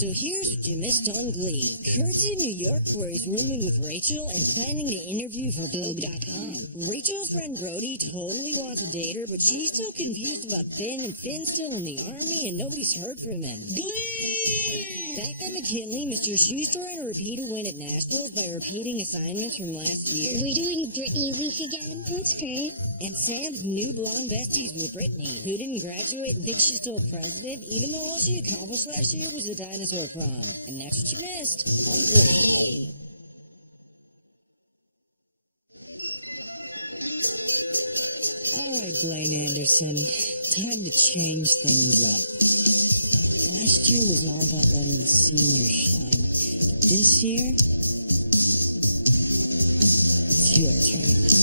So here's what you missed on Glee. Kurt's in New York where he's rooming with Rachel and planning to interview for Vogue.com. Rachel's friend Brody totally wants to date her, but she's still confused about Finn, and Finn's still in the army and nobody's heard from him. Glee! Back at McKinley, Mr. Schuster had a repeat win at Nationals by repeating assignments from last year. We're doing Brittany Week again. That's great. And Sam's new blonde besties with Brittany, who didn't graduate and thinks she's still president, even though all she accomplished last year was the dinosaur prom. And that's what you missed on Glee. All right, Blaine Anderson, time to change things up. Last year was all about letting the seniors shine. But this year, it's your turn.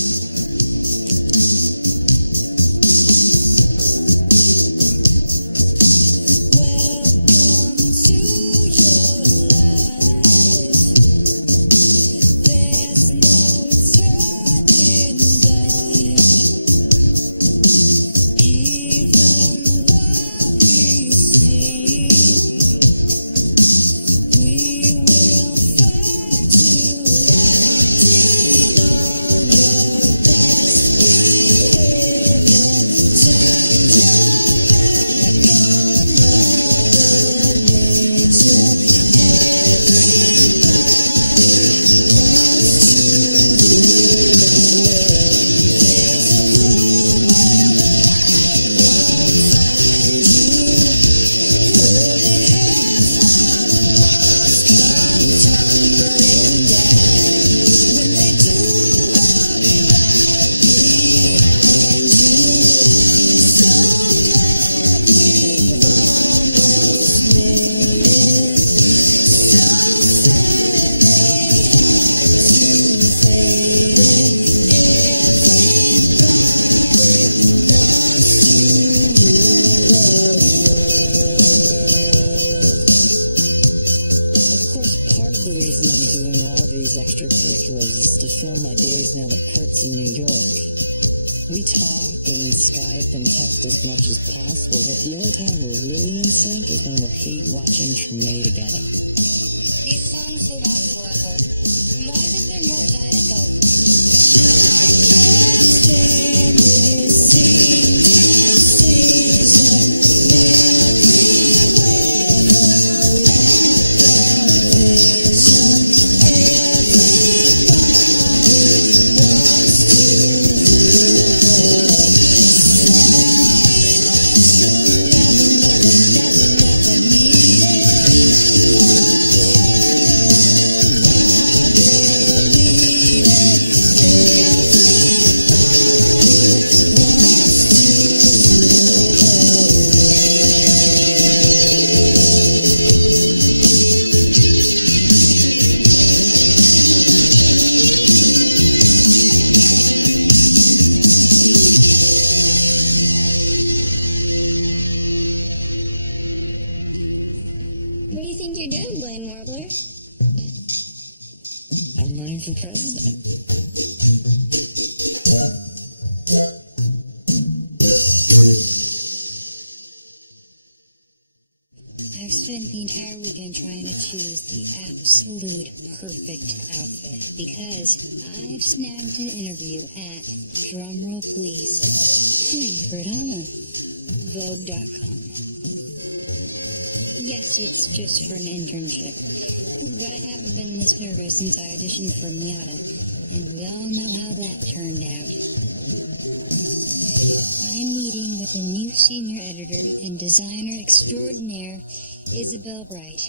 Extracurriculars is to fill my days now that Kurt's in New York. We talk and Skype and text as much as possible, but the only time we're really in sync is when we're hate watching Treme together. These songs go on forever. Why isn't there more about it though? What do you think you're doing, Blaine Warbler? I'm running for president. I've spent the entire weekend trying to choose the absolute perfect outfit because I've snagged an interview at, drumroll please, Vogue.com. Yes, it's just for an internship, but I haven't been this nervous since I auditioned for Miata, and we all know how that turned out. I'm meeting with the new senior editor and designer extraordinaire, Isabel Bright,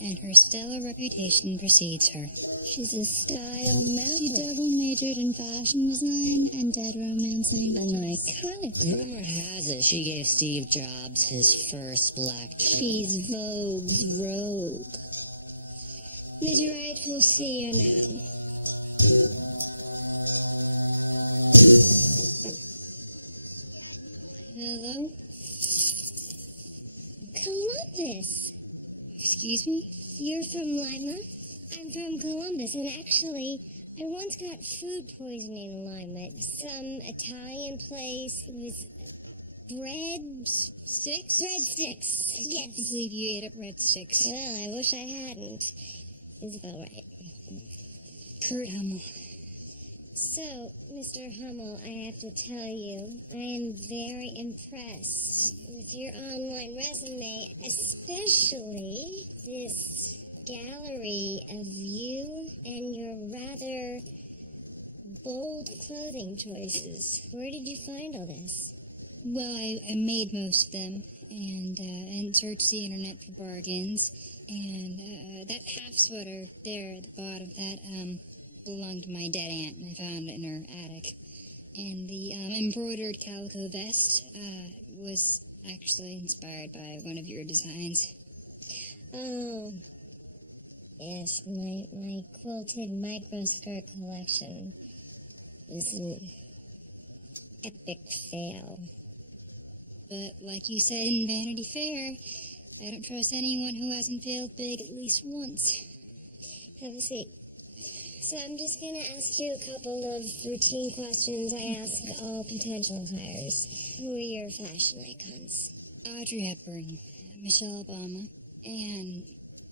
and her stellar reputation precedes her. She's a style maverick. She double majored in fashion design and dead romancing. An iconic. Rumor has it she gave Steve Jobs his first black toe. She's Vogue's rogue. Ms. Wright, we'll see you now. Hello? Columbus. Excuse me? You're from Lima? I'm from Columbus, and actually, I once got food poisoning in Lima. Some Italian place. It was Breadsticks? Breadsticks. I Yes. can't believe you ate up breadsticks. Well, I wish I hadn't. Isabel, right? Kurt Hummel. So, Mr. Hummel, I have to tell you, I am very impressed with your online resume, especially this gallery of you and your rather bold clothing choices. Where did you find all this? Well, I made most of them and searched the internet for bargains. And that half sweater there at the bottom, that belonged to my dead aunt, and I found it in her attic. And the embroidered calico vest was actually inspired by one of your designs. Oh, yes, my quilted micro skirt collection was an epic fail. But like you said in Vanity Fair, I don't trust anyone who hasn't failed big at least once. Have a seat. So I'm just going to ask you a couple of routine questions I ask all potential hires. Who are your fashion icons? Audrey Hepburn, Michelle Obama, and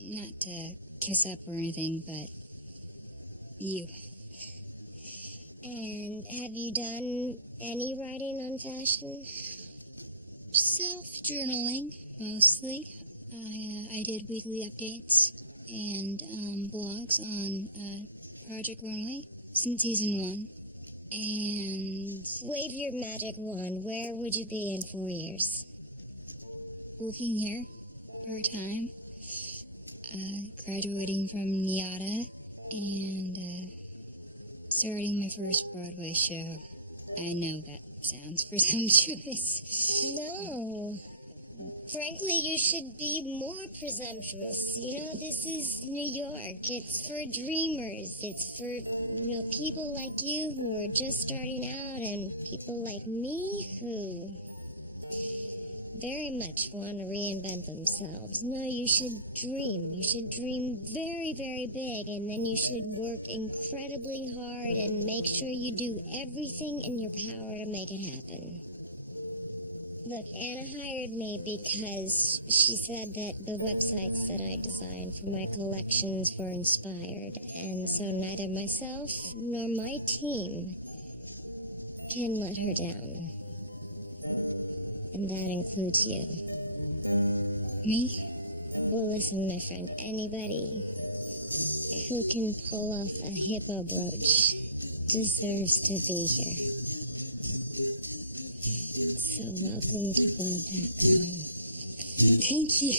not to kiss up or anything, but you. And have you done any writing on fashion? Self-journaling, mostly. I did weekly updates and blogs on Project Runway since season 1. And Wave your magic wand. Where would you be in 4 years? working here part-time, graduating from NIATA, and starting my first Broadway show. I know that sounds presumptuous. No. Frankly, you should be more presumptuous. You know, this is New York. It's for dreamers. It's for, people like you who are just starting out and people like me who very much want to reinvent themselves. No, you should dream. You should dream very, very big, and then you should work incredibly hard and make sure you do everything in your power to make it happen. Look, Anna hired me because she said that the websites that I designed for my collections were inspired, and so neither myself nor my team can let her down. And that includes you. Me? Well, listen, my friend, anybody who can pull off a hippo brooch deserves to be here. So welcome to Vogue.com. Thank you.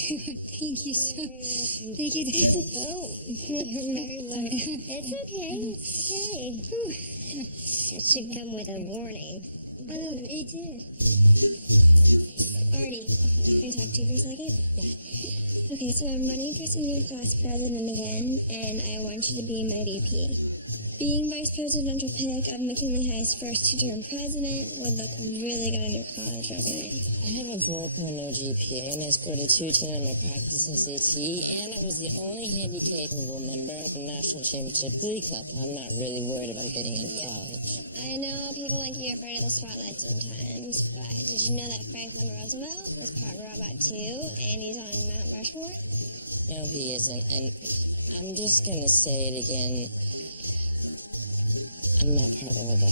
Thank you so Thank you. Oh, very well. It's okay. It's okay. That should come with a warning. Oh, it did. Artie, can I talk to you for a second? Yeah. Okay, so I'm running for senior class president again, and I want you to be my VP. Being vice presidential pick of McKinley High's first two-term president would look really good on your college resume. I have a 4.0 GPA and I scored a 210 on my practice SAT, and I was the only handy-capable member of the National Championship Glee Club. I'm not really worried about getting into college. I know people like you are afraid of the spotlight sometimes, but did you know that Franklin Roosevelt was part robot too, and he's on Mount Rushmore? No, he isn't, and I'm just gonna say it again. I'm not part robot.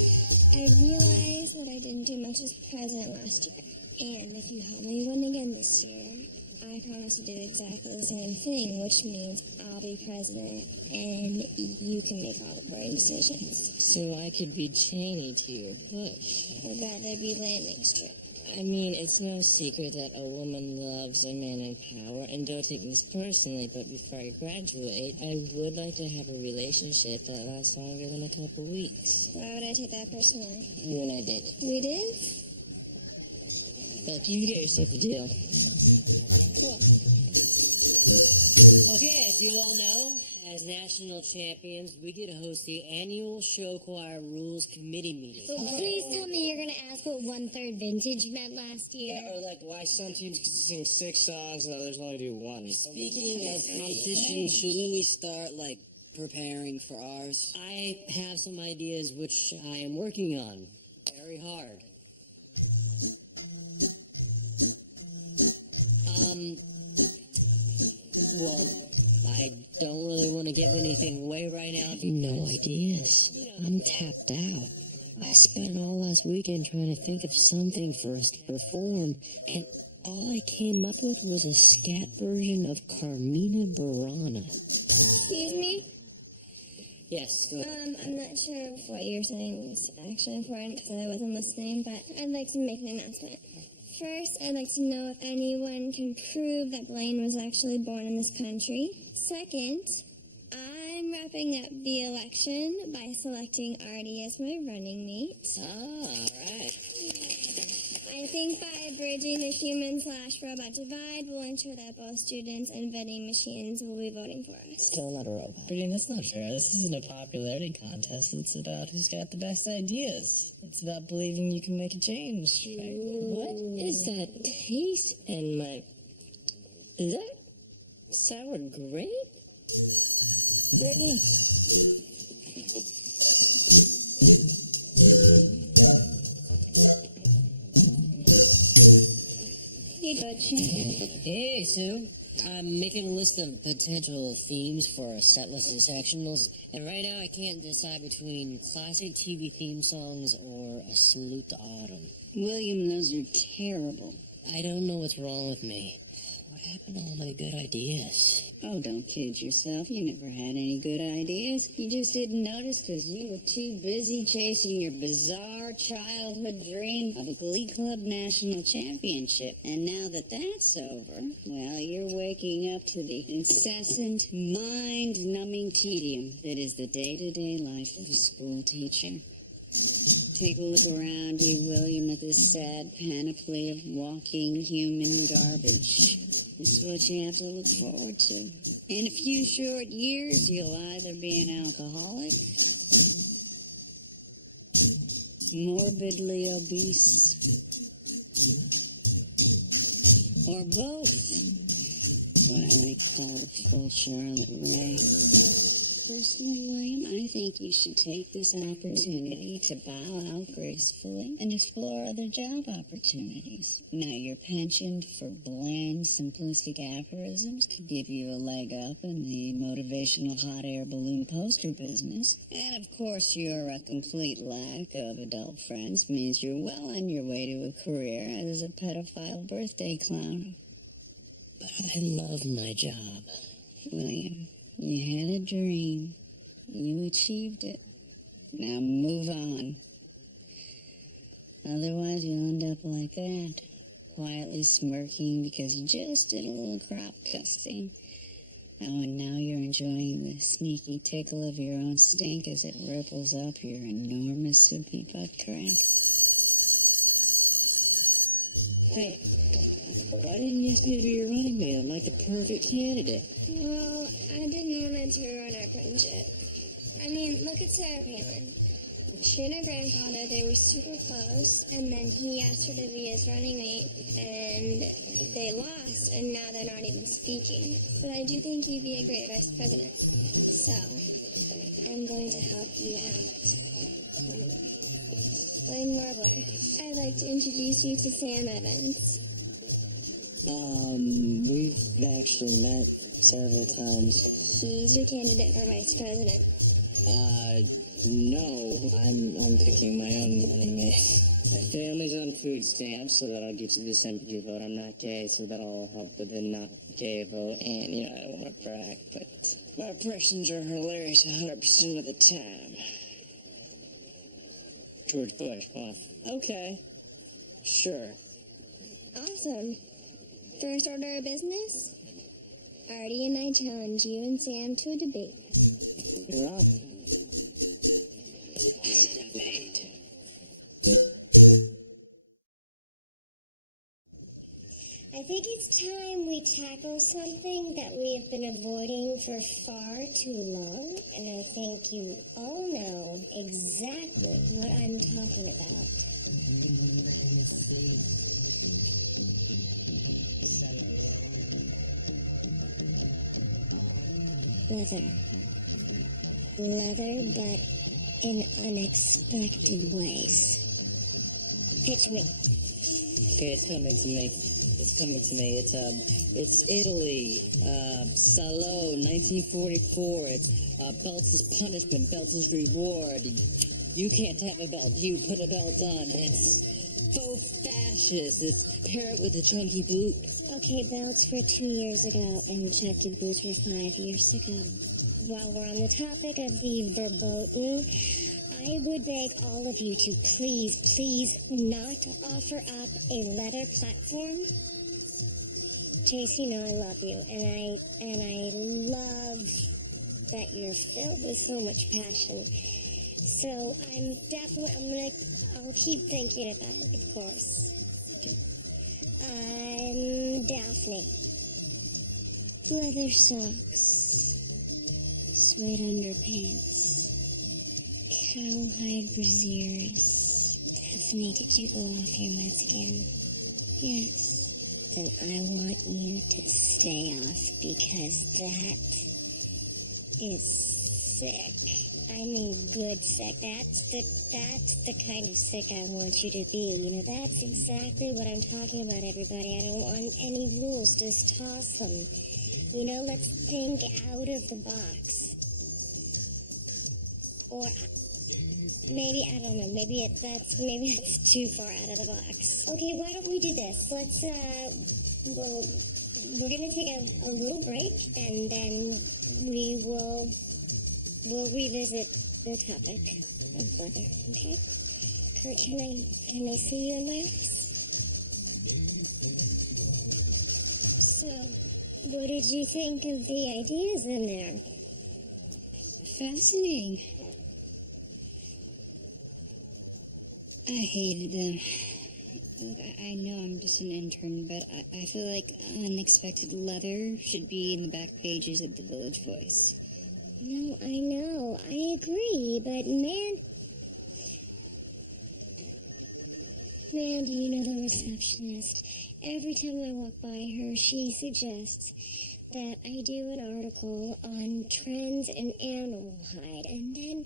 I realized that I didn't do much as president last year, and if you help me win again this year, I promise to do exactly the same thing, which means I'll be president, and you can make all the boring decisions. So I could be Cheney to your push. I'd rather be landing strip. I mean, it's no secret that a woman loves a man in power, and don't take this personally, but before I graduate, I would like to have a relationship that lasts longer than a couple weeks. Why would I take that personally? You and I did. We did? Look, you can get yourself a deal. Cool. Okay, as you all know, as national champions, we get to host the annual Show Choir Rules Committee meeting. So please tell me you're going to ask what 1/3 vintage meant last year. Or like why some teams get to sing 6 songs and others only do 1. Speaking of competition, shouldn't we start, preparing for ours? I have some ideas which I am working on very hard. Well, I don't really want to give anything away right now. No ideas. I'm tapped out. I spent all last weekend trying to think of something for us to perform, and all I came up with was a scat version of Carmina Burana. Excuse me? Yes, go ahead. I'm not sure if what you're saying is actually important because I wasn't listening, but I'd like to make an announcement. First, I'd like to know if anyone can prove that Blaine was actually born in this country. Second, I'm wrapping up the election by selecting Artie as my running mate. All right. I think by bridging the human/robot divide, we'll ensure that both students and voting machines will be voting for us. Still not a robot. Brittany, that's not fair. This isn't a popularity contest. It's about who's got the best ideas. It's about believing you can make a change. Right? What is that taste in my... Is that sour grape? Brittany? Hey, Butch. Hey, Sue. I'm making a list of potential themes for a set list of sectionals, and right now I can't decide between classic TV theme songs or a salute to autumn. William, those are terrible. I don't know what's wrong with me. What happened to all my good ideas? Oh, don't kid yourself. You never had any good ideas. You just didn't notice because you were too busy chasing your bizarre childhood dream of a Glee Club National Championship. And now that that's over, well, you're waking up to the incessant, mind-numbing tedium that is the day-to-day life of a school teacher. Take a look around you, William, at this sad panoply of walking human garbage. This is what you have to look forward to. In a few short years, you'll either be an alcoholic, morbidly obese, or both. What I like to call the full Charlotte Ray. Personally, William, I think you should take this opportunity to bow out gracefully and explore other job opportunities. Now, your penchant for bland, simplistic aphorisms could give you a leg up in the motivational hot air balloon poster business. And, of course, your complete lack of adult friends means you're well on your way to a career as a pedophile birthday clown. But I love my job. William, you had a dream. You achieved it. Now move on. Otherwise, you'll end up like that, quietly smirking because you just did a little crop dusting. Oh, and now you're enjoying the sneaky tickle of your own stink as it ripples up your enormous soupy butt crack. Hey, why didn't you ask me to be your running mate? I'm like the perfect candidate. Well, I didn't want it to ruin our friendship. I mean, look at Sarah Palin. She and her grandfather, they were super close, and then he asked her to be his running mate, and they lost, and now they're not even speaking. But I do think you'd be a great vice president. So, I'm going to help you out. Blaine Warbler, I'd like to introduce you to Sam Evans. We've actually met several times. He's your candidate for vice president. No, I'm picking my own running mate. My family's on food stamps, so that'll get you the sympathy vote. I'm not gay, so that'll help with the not gay vote. And, I don't want to brag, but my impressions are hilarious 100% of the time. George Bush, huh? Okay. Sure. Awesome. First order of business? Artie and I challenge you and Sam to a debate. You're on. I think it's time we tackle something that we have been avoiding for far too long, and I think you all know exactly what I'm talking about. Leather. Leather, but in unexpected ways. Pitch me. Okay, it's coming to me. It's coming to me. It's Italy, Salo, 1944. It's belts is punishment, belts is reward. You can't have a belt, you put a belt on. It's faux fascist. It's parrot with a chunky boot. Okay, belts were 2 years ago, and chunky boots were 5 years ago. While we're on the topic of the verboten, I would beg all of you to please not offer up a leather platform. Chase, you know I love you, and I love that you're filled with so much passion. So I'll keep thinking about it, of course. I'm Daphne. Leather socks, suede underpants, cowhide brassieres. Daphne, did you go off your meds again? Yes. Then I want you to stay off, because that is sick. I mean, good sick. That's the kind of sick I want you to be. You know, that's exactly what I'm talking about, everybody. I don't want any rules. Just toss them. You know, let's think out of the box. Or maybe, I don't know, maybe that's too far out of the box. Okay, why don't we do this? Let's, we're gonna take a little break, and then we'll revisit the topic of leather, okay? Kurt, can I see you in my office? So, what did you think of the ideas in there? Fascinating. I hated them. Look, I know I'm just an intern, but I feel like unexpected leather should be in the back pages of the Village Voice. No, I know. I agree, but man, do you know the receptionist? Every time I walk by her, she suggests that I do an article on trends in animal hide, and then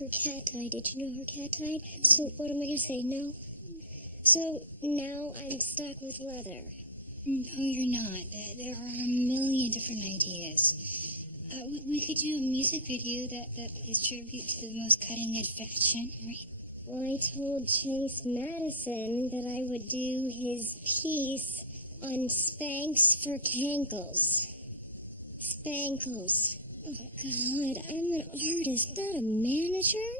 her cat died. Did you know her cat died? So what am I going to say? No? So now I'm stuck with leather. No, you're not. There are a million different ideas. We could do a music video that pays tribute to the most cutting-edge fashion, right? Well, I told Chase Madison that I would do his piece on Spanx for Cankles. Spankles. Oh, God, I'm an artist, not a manager.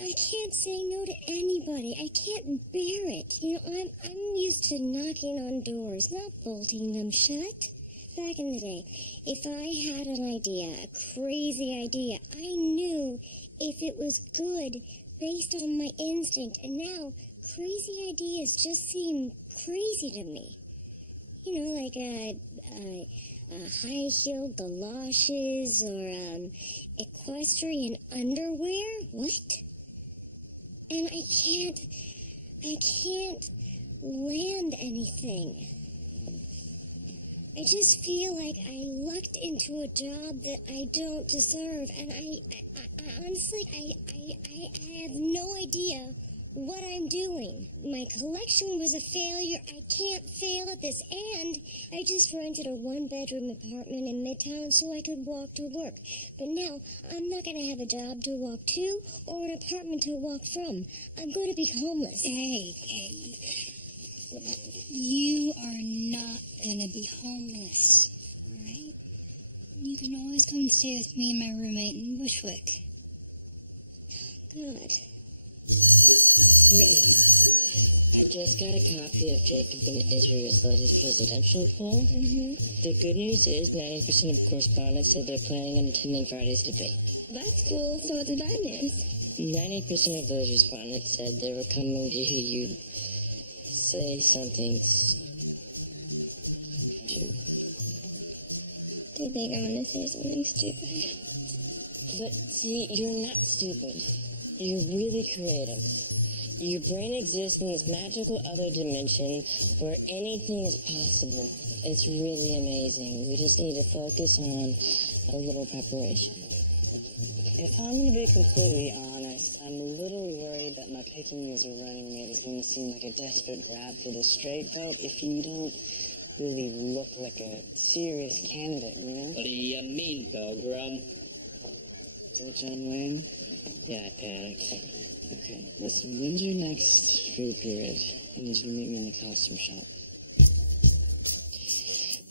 I can't say no to anybody. I can't bear it. You know, I'm used to knocking on doors, not bolting them shut. Back in the day, if I had an idea, a crazy idea, I knew if it was good based on my instinct. And now, crazy ideas just seem crazy to me. You know, like high-heeled galoshes or equestrian underwear. What? And I can't land anything. I just feel like I lucked into a job that I don't deserve, and I honestly, I have no idea what I'm doing. My collection was a failure. I can't fail at this, and I just rented a one-bedroom apartment in Midtown so I could walk to work. But now, I'm not going to have a job to walk to or an apartment to walk from. I'm going to be homeless. Hey. You are not gonna be homeless, alright? You can always come and stay with me and my roommate in Bushwick. God. Brittany, I just got a copy of Jacob and Israel's latest presidential poll. The good news is 90% of correspondents said they're planning on attending Friday's debate. That's cool. So what's the bad news? 90% of those respondents said they were coming to hear you say something stupid. Do you think I'm going to say something stupid? But see, you're not stupid. You're really creative. Your brain exists in this magical other dimension where anything is possible. It's really amazing. We just need to focus on a little preparation. If I'm going to be completely honest, I'm a little worried worried that my picking you as a running mate is going to seem like a desperate grab for the straight vote if you don't really look like a serious candidate, you know? What do you mean, Pilgrim? Is that John Wayne? Yeah, I panicked. Okay, listen, when's your next free period? I need you to meet me in the costume shop.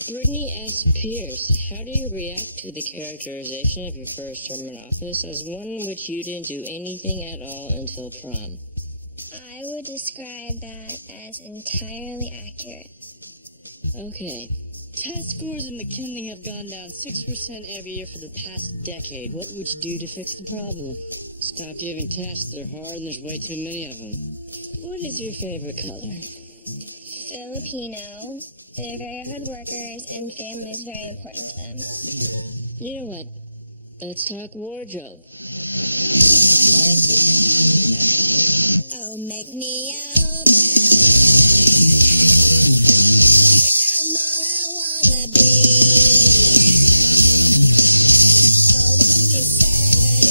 Brittany S. Pierce, how do you react to the characterization of your first term in office as one in which you didn't do anything at all until prom? I would describe that as entirely accurate. Okay. Test scores in McKinley have gone down 6% every year for the past decade. What would you do to fix the problem? Stop giving tests. They're hard and there's way too many of them. What is your favorite color? Filipino. They're very hard workers, and family is very important to them. You know what? Let's talk wardrobe. Oh, make me up. I'm all I wanna be. Oh, Cassady.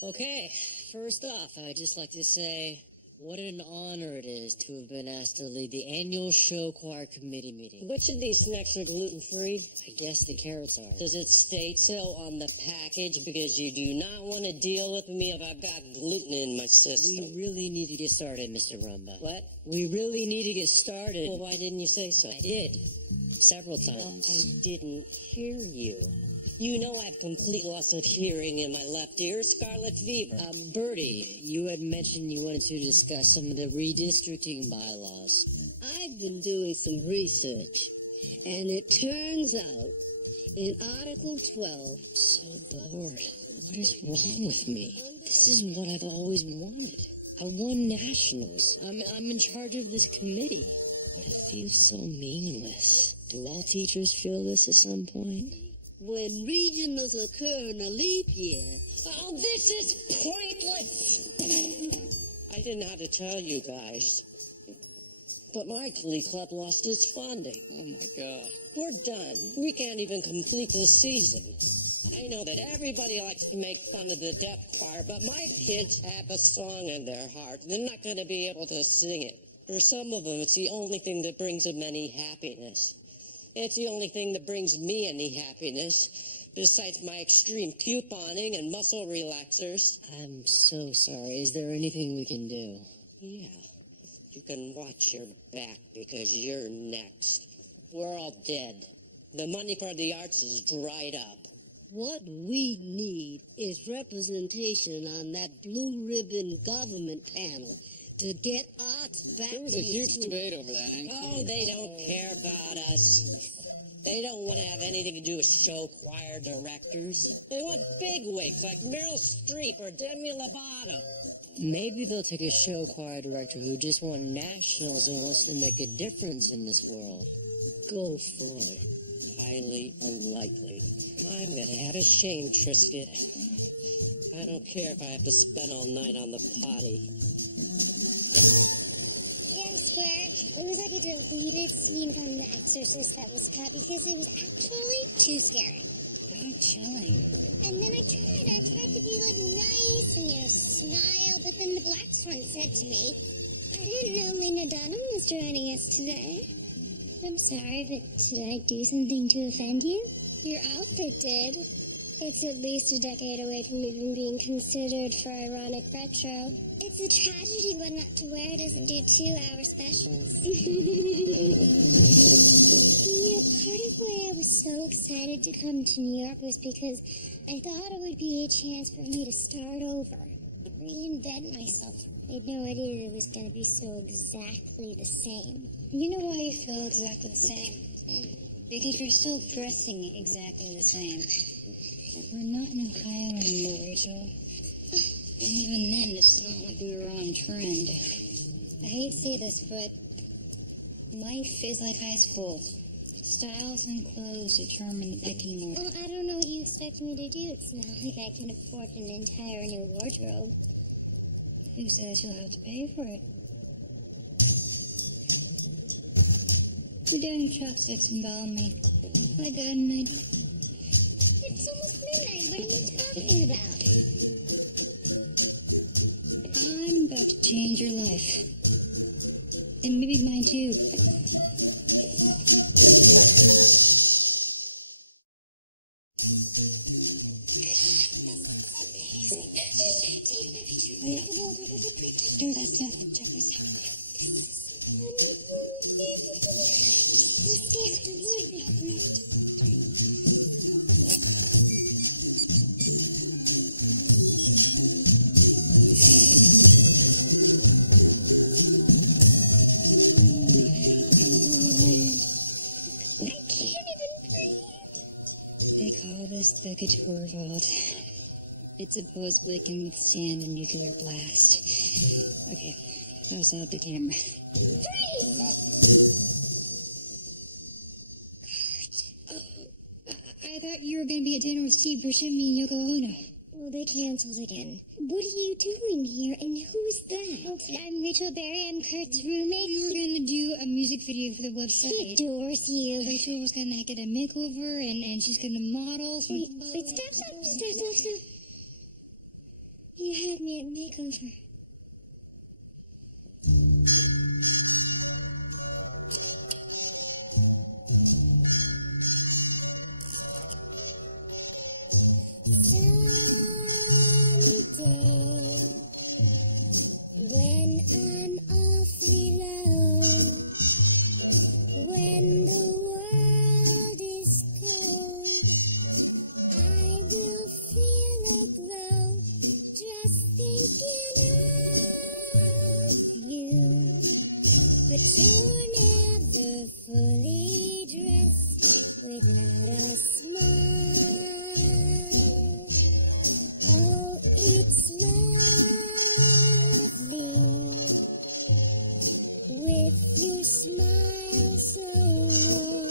Okay, first off, I'd just like to say what an honor it is to have been asked to lead the annual show choir committee meeting. Which of these snacks are gluten-free? I guess the carrots are. Does it state so on the package? Because you do not want to deal with me if I've got gluten in my system. We really need to get started, Mr. Rumba. What? We really need to get started. Well, why didn't you say so? I did. Several times. I didn't hear you. You know I have complete loss of hearing in my left ear, scarlet fever. Bertie, you had mentioned you wanted to discuss some of the redistricting bylaws. I've been doing some research, and it turns out in Article 12... I'm so bored. What is wrong with me? This is what I've always wanted. I won nationals. I'm in charge of this committee. But it feels so meaningless. Do all teachers feel this at some point? When regionals occur in a leap year... Oh, this is pointless! I didn't have to tell you guys, but my Glee Club lost its funding. Oh my god. We're done. We can't even complete the season. I know that everybody likes to make fun of the deaf choir, but my kids have a song in their heart. They're not going to be able to sing it. For some of them, it's the only thing that brings them any happiness. It's the only thing that brings me any happiness, besides my extreme couponing and muscle relaxers. I'm so sorry. Is there anything we can do? Yeah. You can watch your back because you're next. We're all dead. The money for the arts is dried up. What we need is representation on that blue ribbon government panel to get arts back. There was to a the huge schools. debate over that, Hank. Oh, they don't care about us. They don't want to have anything to do with show choir directors. They want bigwigs like Meryl Streep or Demi Lovato. Maybe they'll take a show choir director who just won nationals and wants to make a difference in this world. Go for it. Highly unlikely. I'm gonna have a shame, Trisket. I don't care if I have to spend all night on the potty. Yes, Bert. It was like a deleted scene from The Exorcist that was cut because it was actually too scary. How chilling. And then I tried to be like nice and smile, but then the black swan said to me, "I didn't know Lena Dunham was joining us today. I'm sorry, but did I do something to offend you? Your outfit did. It's at least a decade away from even being considered for ironic retro. It's a tragedy one not to wear doesn't do 2-hour specials." Part of why I was so excited to come to New York was because I thought it would be a chance for me to start over, reinvent myself. I had no idea it was going to be so exactly the same. You know why you feel exactly the same? Because you're still dressing exactly the same. We're not in Ohio anymore, Rachel. And even then, it's not like we were on trend. I hate to say this, but life is like high school. Styles and clothes determine the pecking order. Well, I don't know what you expect me to do. It's not like I can afford an entire new wardrobe. Who says you'll have to pay for it? Put down your chopsticks and follow me. I got an idea. It's almost midnight. What are you talking about? I'm about to change your life. And maybe mine too. Do that stuff in just a second. They call this the Couture Vault. It supposedly can withstand a nuclear blast. Okay, toss out the camera. I thought you were going to be at dinner with Steve Buscemi and Yoko Ono. Well, they canceled again. What are you doing here, and who's that? Well, I'm Rachel Berry. I'm Kurt's roommate. We were going to do a music video for the He website. adores you. Rachel was going to get a makeover, and she's going to model. Wait, stop. You had me at makeover. Someday, when I'm awfully low, when the world is cold, I will feel a glow just thinking of you. But you're never fully dressed without a smile. Oh, it's lovely with your smile so warm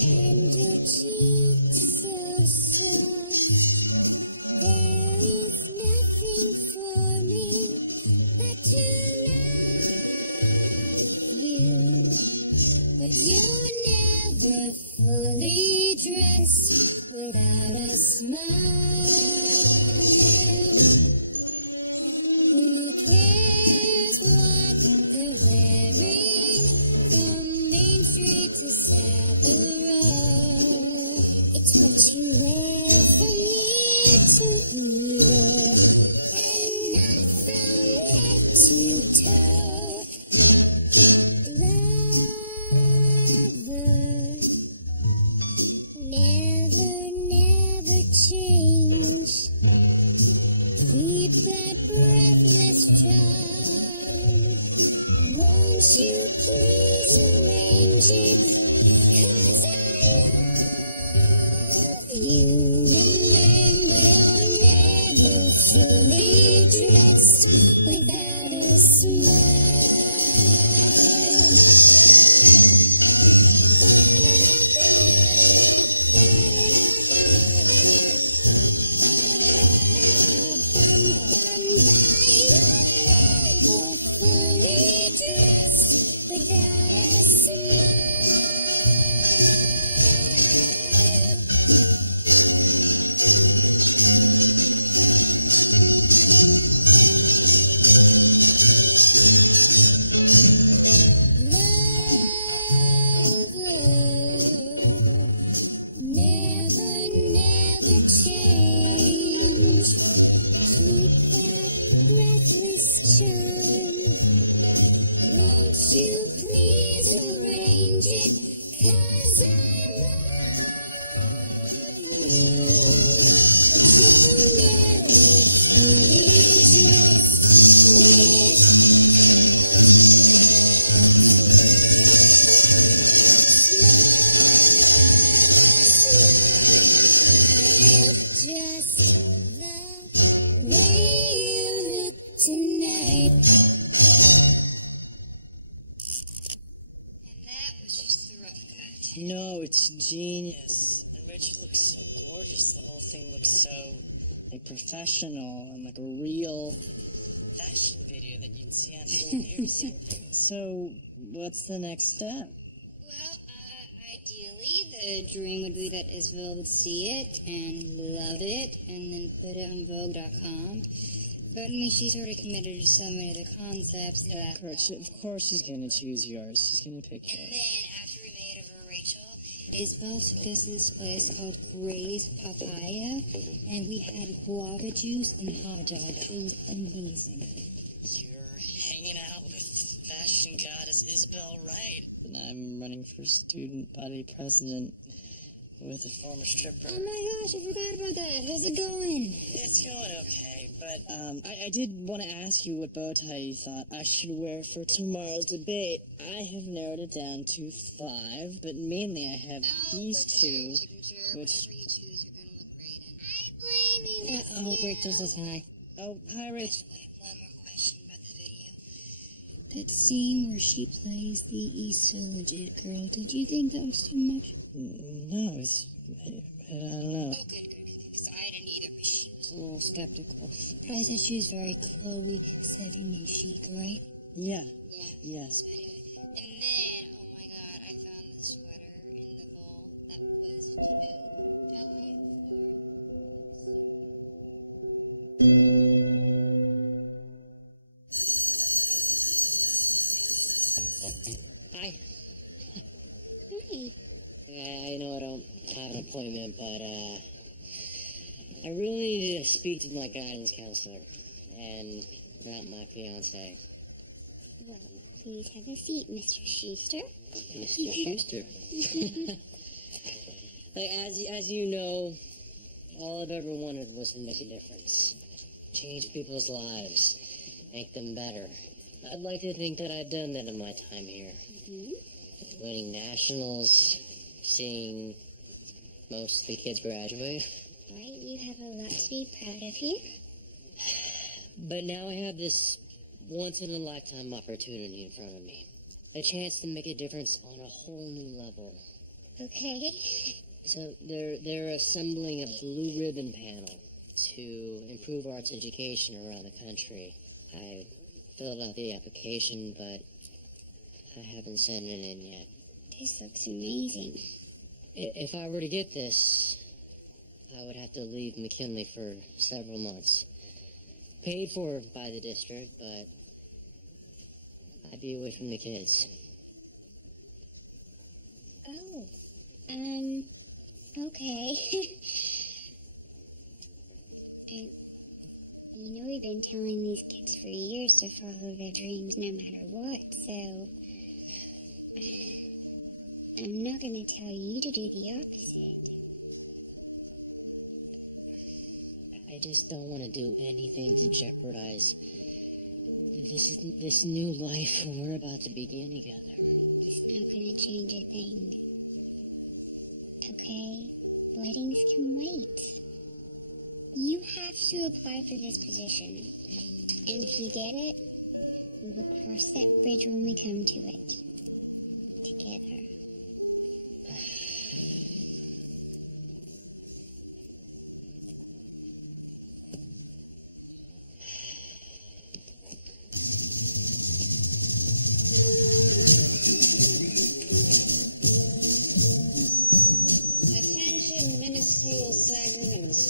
and your cheeks so soft. There is nothing for me but to love you. But you're never fully dressed without a smile. Who cares what they're wearing from Main Street to Savile Row? It's what you wear from ear to ear and not from head to toe. Lover, never Never change. Keep that breathless charm. Won't you please arrange it? 'Cause I love you. So never just the way you look tonight. And that was just the rough cut. No, it's genius. And Rachel looks so gorgeous. The whole thing looks so like professional and like a real fashion video that you can see on TV. So, what's the next step? Well, ideally, the dream would be that Isabel would see it and love it and then put it on Vogue.com. But I mean, she's already committed to so many of the concepts that. Of course she's gonna choose yours. She's gonna pick And yours. then, after we made it over Rachel, Isabel took us to this place called Gray's Papaya, and we had guava juice and hot dog. It was amazing. You're hanging out with fashion goddess Isabel Wright. And I'm running for student body president with a former stripper. Oh my gosh, I forgot about that. How's it going? It's going okay, but I did want to ask you what bow tie you thought I should wear for tomorrow's debate. I have narrowed it down to 5, but mainly I have these two, which... Whatever you choose, you're going to look great in. I blame you. Rachel says hi. Oh, hi, Rich. Wait, one more question about the video. That scene where she plays the East So Legit girl, did you think that was too much? No, I don't know. Oh, good. Because I didn't either, but she was a little skeptical. But I said she was very Chloe Sevigny chic, right? Yeah. Yeah. Yes. So anyway, and then, oh my god, I found this sweater in the bowl that was to die Hi. Hi. I know I don't have an appointment, but I really need to speak to my guidance counselor, and not my fiance. Well, please have a seat, Mr. Schuster. Mr. Schuster. Like, as you know, all I've ever wanted was to make a difference. Change people's lives. Make them better. I'd like to think that I've done that in my time here. Winning nationals, seeing most of the kids graduate. Right, you have a lot to be proud of here. But now I have this once-in-a-lifetime opportunity in front of me. A chance to make a difference on a whole new level. Okay. So they're assembling a blue ribbon panel to improve arts education around the country. I filled out the application, but I haven't sent it in yet. This looks amazing. If I were to get this, I would have to leave McKinley for several months. Paid for by the district, but I'd be away from the kids. Oh. Okay. And, you know, we've been telling these kids for years to follow their dreams no matter what, so... I'm not gonna tell you to do the opposite. I just don't want to do anything to jeopardize this new life we're about to begin together. It's not gonna change a thing. Okay? Weddings can wait. You have to apply for this position. And if you get it, we will cross that bridge when we come to it. Together.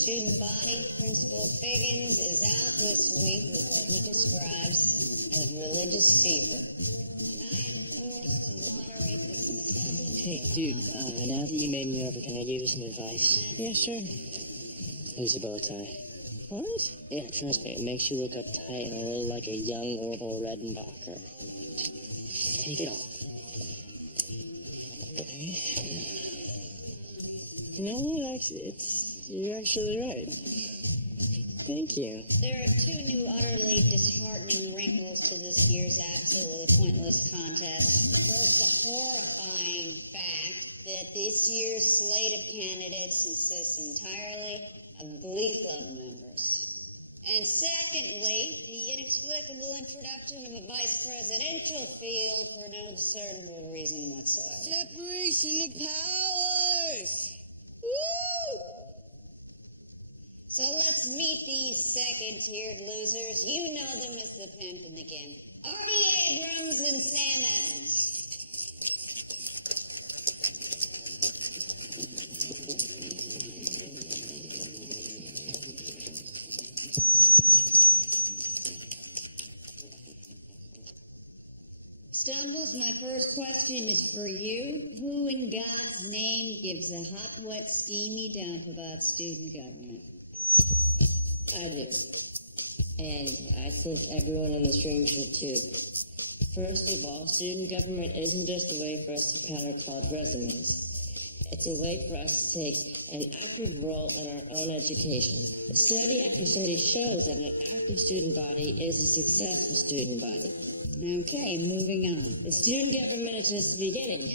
student body, Principal Figgins, is out this week with what he describes as religious fever. And I am forced to moderate the consent. Hey, dude, now that you made me over, can I give you some advice? Yeah, sure. Use a bow tie. What? Yeah, trust me, it makes you look uptight and a little like a young Orville Redenbacher. Take it off. Okay. You know what? Actually, you're actually right. Thank you. There are two new utterly disheartening wrinkles to this year's absolutely pointless contest. First, the horrifying fact that this year's slate of candidates consists entirely of Glee Club members. And secondly, the inexplicable introduction of a vice presidential field for no discernible reason whatsoever. Separation of powers! Woo! So let's meet these second-tiered losers. You know them as the Pimp and the Gimp. Artie Abrams and Sam Evans. Stumbles, my first question is for you. Who in God's name gives a hot, wet, steamy dump about student government? I do. And I think everyone in this room should too. First of all, student government isn't just a way for us to counter college resumes. It's a way for us to take an active role in our own education. Study after study shows that an active student body is a successful student body. Okay, moving on. The student government is just the beginning.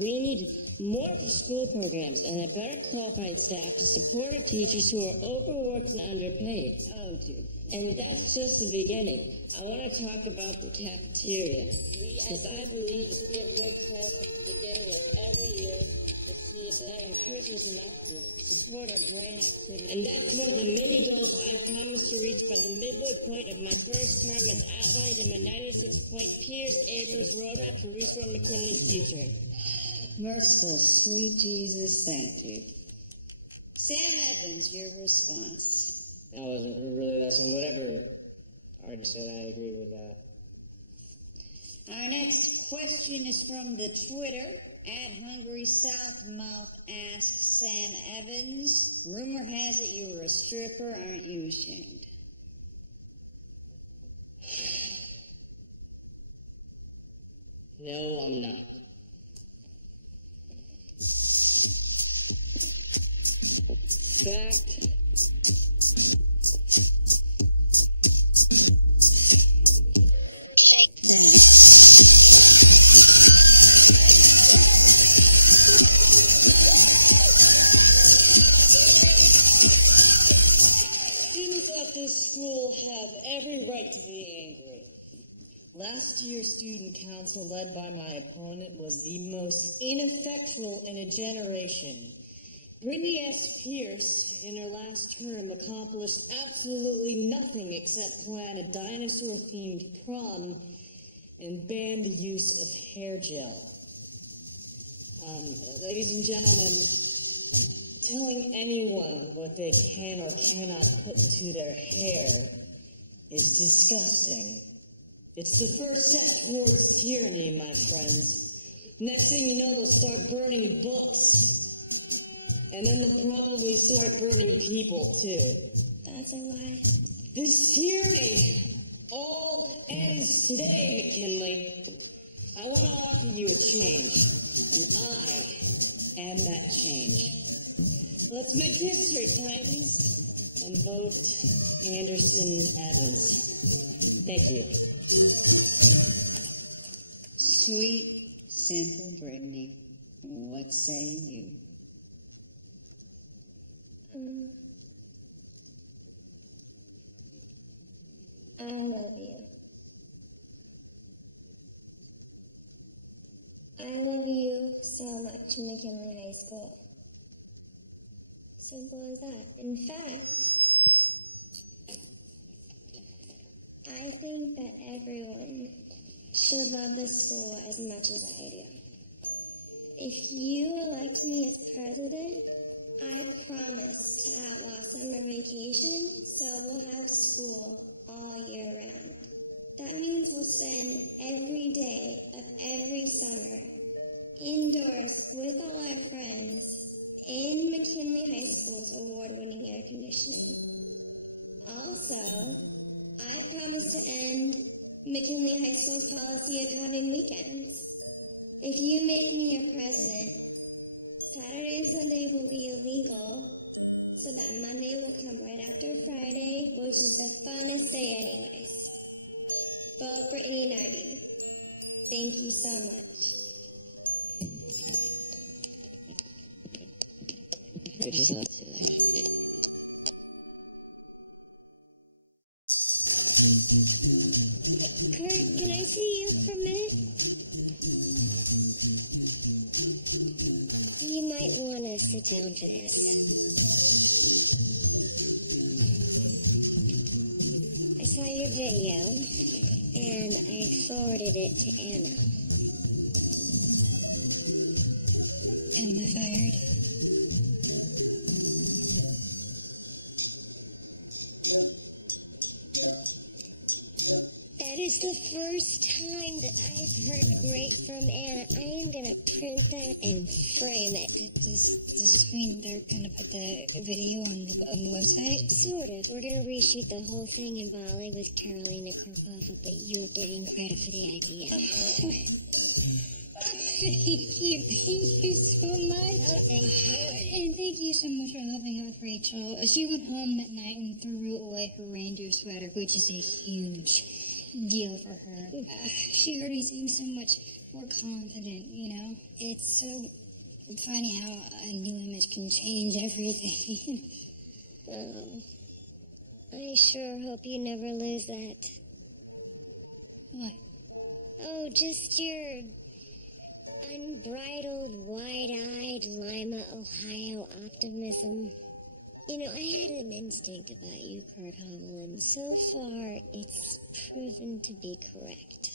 We need more school programs and a better qualified staff to support our teachers who are overworked and underpaid. Oh, dude. And that's just the beginning. I want to talk about the cafeteria, because I believe it's a great place at the beginning of every year to see if that encourages enough to support our brain activity. And that's one of the many goals I promised to reach by the midway point of my first term as outlined in my 96-point Pierce-Abrams roadmap to restore McKinley's future. Merciful, sweet Jesus, thank you. Sam Evans, your response. That wasn't really lesson. Whatever Artie said, I agree with that. Our next question is from the Twitter. @Hungry Southmouth asks Sam Evans, rumor has it you were a stripper, aren't you ashamed? No, I'm not. Fact. Students at this school have every right to be angry. Last year's student council, led by my opponent, was the most ineffectual in a generation. Brittany S. Pierce, in her last term, accomplished absolutely nothing except plan a dinosaur-themed prom and ban the use of hair gel. Ladies and gentlemen, telling anyone what they can or cannot put to their hair is disgusting. It's the first step towards tyranny, my friends. Next thing you know, they'll start burning books. And then they'll probably start burning people, too. That's a lie. This tyranny all ends today, McKinley. I want to offer you a change. And I am that change. Let's make history, Titans, and vote Anderson Evans. Thank you. Sweet, simple Brittany, what say you? I love you. I love you so much, McKinley High School. Simple as that. In fact, I think that everyone should love this school as much as I do. If you elect me as president, I promised to outlaw summer vacation, so we'll have school all year round. That means we'll spend every day of every summer indoors with all our friends in McKinley High School's award-winning air conditioning. Also, I promise to end McKinley High School's policy of having weekends. If you make me your president, Saturday and Sunday will be illegal, so that Monday will come right after Friday, which is the funnest day anyways. Vote Brittany and Artie. Thank you so much. We're just not too late. Kurt, can I see you for a minute? You might want to sit down for this. I saw your video, and I forwarded it to Anna. Am I fired? That is the first time that I've heard great from Anna. I am going to print that and frame it. Does this mean they're gonna put the video on the website? Sort of. We're going to reshoot the whole thing in Bali with Carolina Karpova, but you're getting credit for the idea. Thank you so much. Oh, thank you. And thank you so much for helping out with Rachel. She went home that night and threw away her reindeer sweater, which is a huge deal for her. She heard me seem so much more confident, you know? It's so funny how a new image can change everything. I sure hope you never lose that. What? Oh, just your unbridled, wide-eyed Lima, Ohio optimism. You know, I had an instinct about you, Kurt Hummel, and so far it's proven to be correct.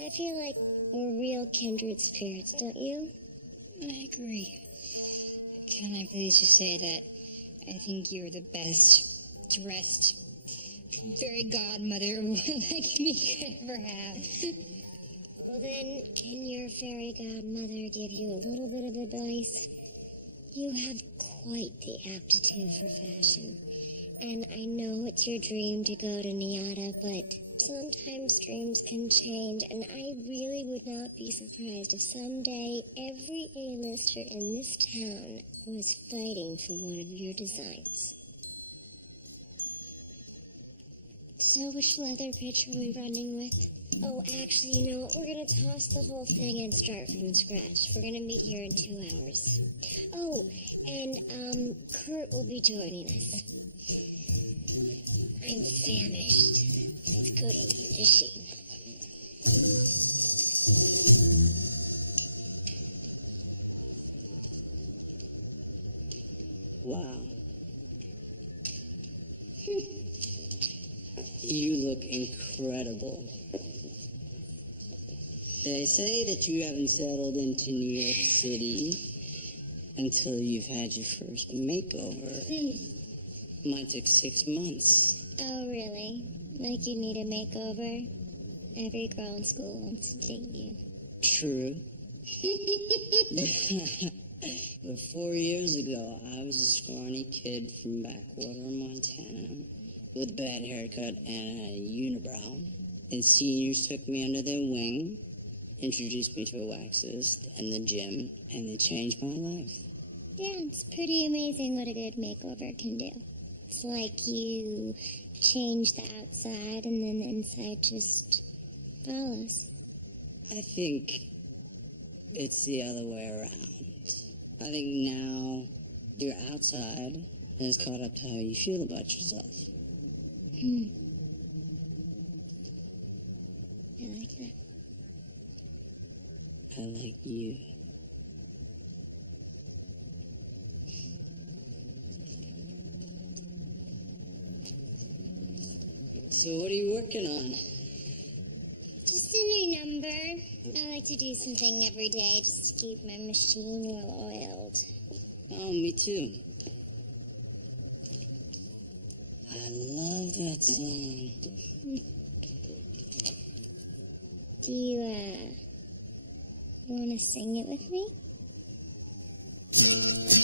I feel like we're real kindred spirits, don't you? I agree. Can I please just say that I think you're the best dressed fairy godmother like me could ever have. Well then, can your fairy godmother give you a little bit of advice? You have quite the aptitude for fashion. And I know it's your dream to go to NIADA, but sometimes dreams can change, and I really would not be surprised if someday every A-lister in this town was fighting for one of your designs. So which leather pitch are we running with? Oh, actually, you know what? We're going to toss the whole thing and start from scratch. We're going to meet here in 2 hours. Oh, and Kurt will be joining us. I'm famished. Let's go to eat the machine. Wow. You look incredible. They say that you haven't settled into New York City until you've had your first makeover. Mine took 6 months. Oh, really? Like you need a makeover? Every girl in school wants to date you. True. But 4 years ago, I was a scrawny kid from backwater Montana with a bad haircut and a unibrow. And seniors took me under their wing, introduced me to a waxist and the gym, and they changed my life. Yeah, it's pretty amazing what a good makeover can do. It's like you change the outside and then the inside just follows. I think it's the other way around. I think now your outside has caught up to how you feel about yourself. I like that. I like you. So what are you working on? Just a new number. I like to do something every day just to keep my machine well oiled. Oh, me too. I love that song. Do you, want to sing it with me? It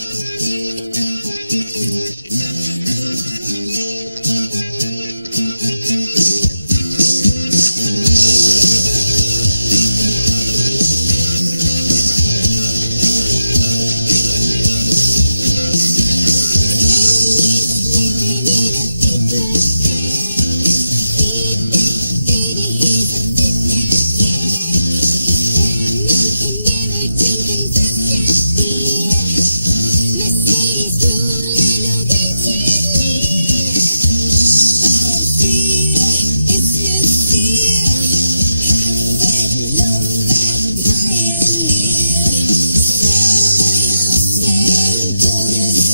was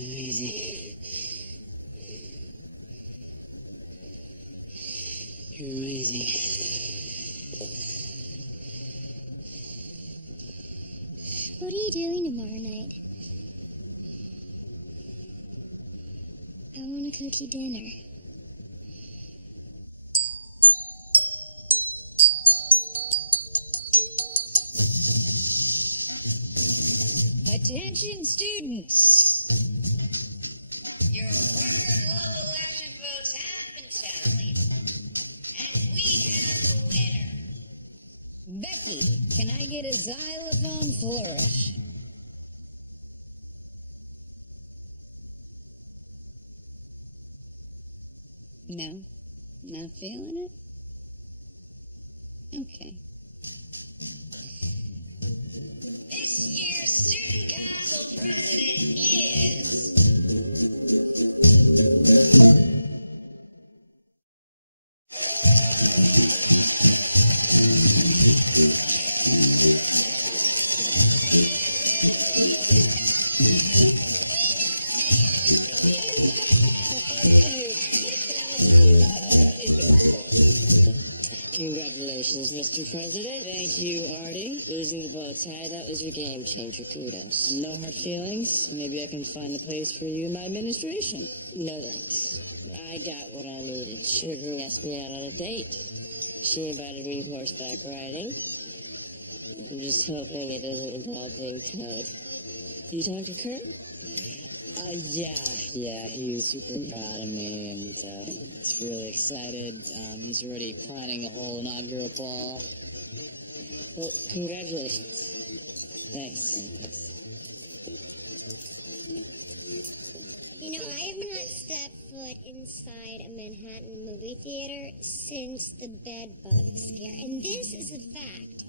amazing. You're amazing. What are you doing tomorrow night? I want to cook you dinner. Attention students. Your record low election votes have been tallied. And we have a winner. Becky, can I get a xylophone flourish? No? Not feeling it? Okay. This year's student council president is... Congratulations, Mr. President. Thank you, Artie. Losing the vote tie, that was your game changer. Kudos. No hard feelings. Maybe I can find a place for you in my administration. No thanks. I got what I needed. Sugar asked me out on a date. She invited me horseback riding. I'm just hoping it doesn't involve being towed. You talked to Kurt? Yeah, he was super proud of me, and he's really excited. He's already planning a whole inaugural ball. Well, congratulations. Thanks. You know, I have not stepped foot inside a Manhattan movie theater since the bed bug scare. And this is a fact.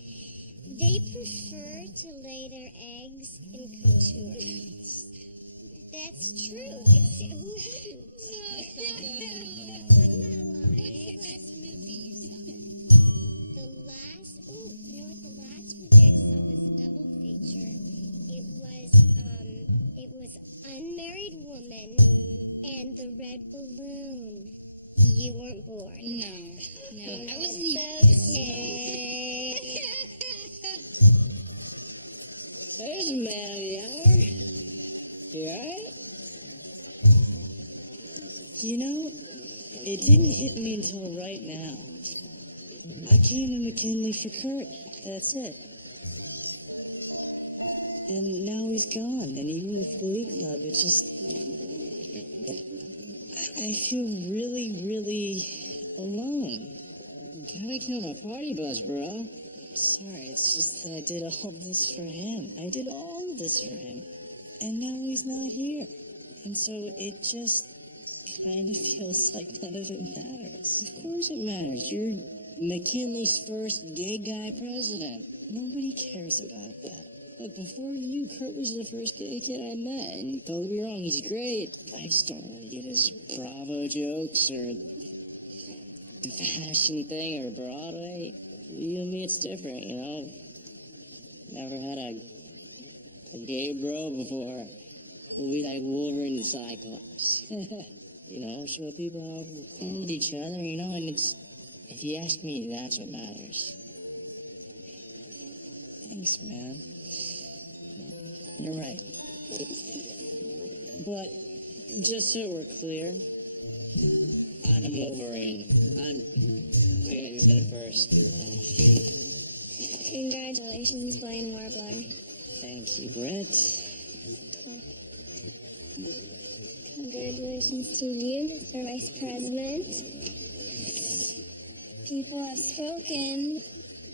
They prefer to lay their eggs in couture. That's true. It's, who wouldn't? I'm not lying. The last, you know what? The last movie I saw was a double feature. It was Unmarried Woman and The Red Balloon. You weren't born. No, I wasn't even. There's a man of the hour. You alright? You know, it didn't hit me until right now. I came to McKinley for Kurt. That's it. And now he's gone. And even with Glee Club, it just... I feel really, really alone. Gotta kill my party bus, bro. Sorry, it's just that I did all this for him. I did all of this for him. And now he's not here. And so it just kind of feels like none of it matters. Of course it matters. You're McKinley's first gay guy president. Nobody cares about that. Look, before you, Kurt was the first gay kid I met, and don't get me wrong, he's great. I just don't really get his Bravo jokes or the fashion thing or Broadway. You and me, it's different, you know? Never had a gay bro before. We like Wolverine and Cyclops. You know, show people how we're cool with each other, you know, and it's, if you ask me, that's what matters. Thanks, man. You're right. But, just so we're clear, I'm Wolverine. I'm gonna say it first. Congratulations, Blaine Warbler. thank you, Brett. Congratulations to you, Mr. Vice President. People have spoken.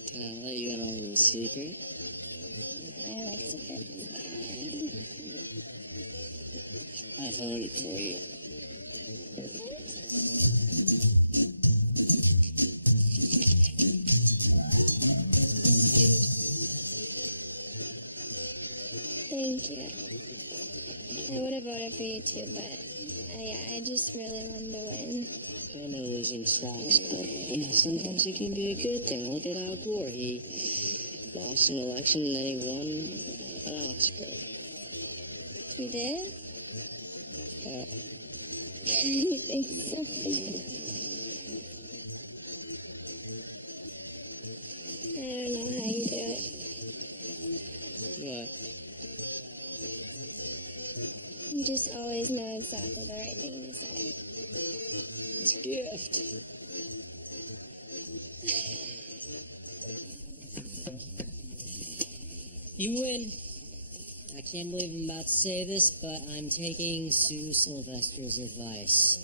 Can I let you in on a little secret? I like secrets. I voted for you. Thank you. I would have voted for you too, but I just really wanted to win. I know losing sucks, but you know, sometimes it can be a good thing. Look at Al Gore. He lost an election and then he won an Oscar. You did? Yeah. You think so? I don't know how you do it. What? You just always know exactly the right thing to say. It's a gift. You win. I can't believe I'm about to say this, but I'm taking Sue Sylvester's advice.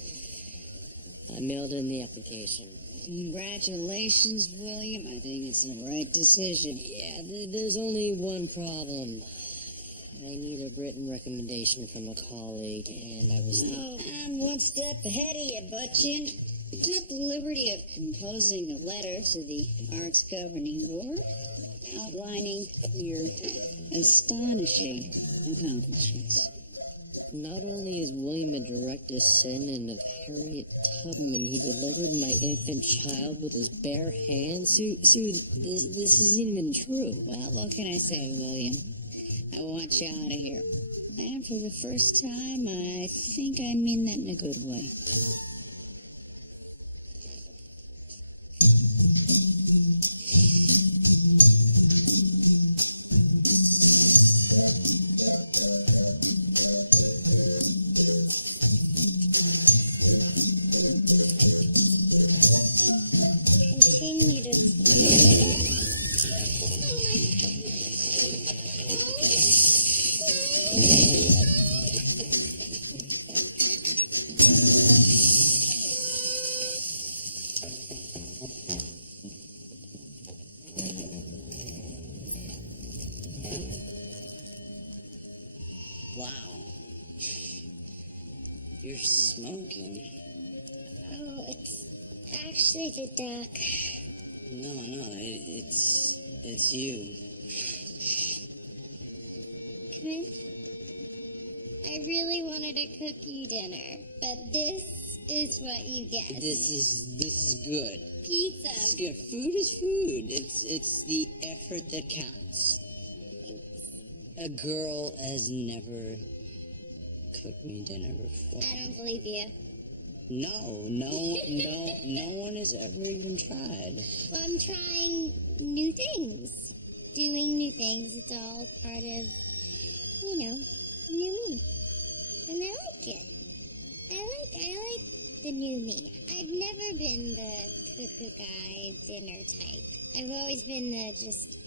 I mailed in the application. Congratulations, William. I think it's the right decision. Yeah, there's only one problem. I need a written recommendation from a colleague, and I was... Oh, I'm one step ahead of you, Butchin. You took the liberty of composing a letter to the Arts Governing Board outlining your astonishing accomplishments. Not only is William a direct descendant of Harriet Tubman, he delivered my infant child with his bare hands. Sue, this isn't even true. Well, what can I say, William? I want you out of here. And for the first time, I think I mean that in a good way. smoking? Oh, it's actually the duck. No, it's you. Come in. I really wanted to cook you dinner, but this is what you get. This is good. Pizza. This is good. Food is food. It's the effort that counts. A girl has never cooked me dinner before. I don't believe you. No one has ever even tried. Well, I'm trying new things. Doing new things. It's all part of, new me. And I like it. I like the new me. I've never been the cook guy dinner type. I've always been the just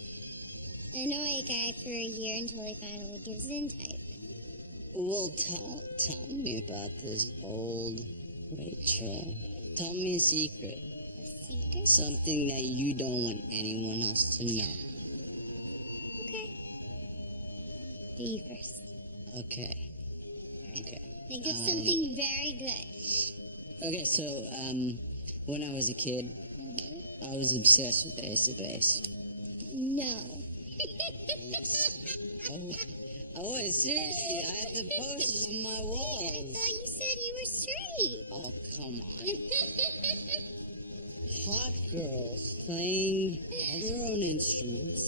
annoy a guy for a year until he finally gives in type. Well, tell me about this old Rachel. Tell me a secret. A secret? Something that you don't want anyone else to know. Okay. Do you first. Okay. Think of something very good. Okay, so, when I was a kid, I was obsessed with Ace of Base. No. I was, seriously, I had the posters on my I walls. thought you said you were straight. Oh, come on. Hot girls playing all their own instruments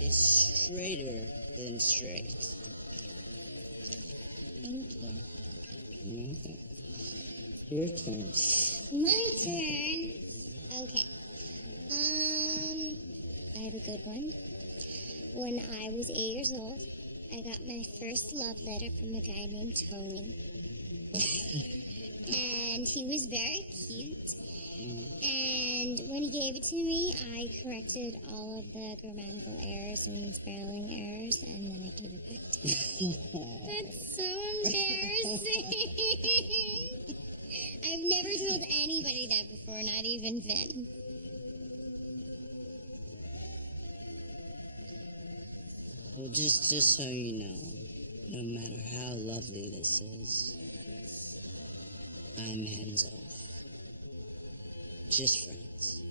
is straighter than straight. Thank you. Okay. Your turn. My turn. Okay. I have a good one. When I was 8 years old, I got my first love letter from a guy named Tony. And he was very cute. And when he gave it to me, I corrected all of the grammatical errors and spelling errors, and then I gave it back to him. That's so embarrassing. I've never told anybody that before, not even Vin. Well, just so you know, no matter how lovely this is, I'm hands off. Just friends.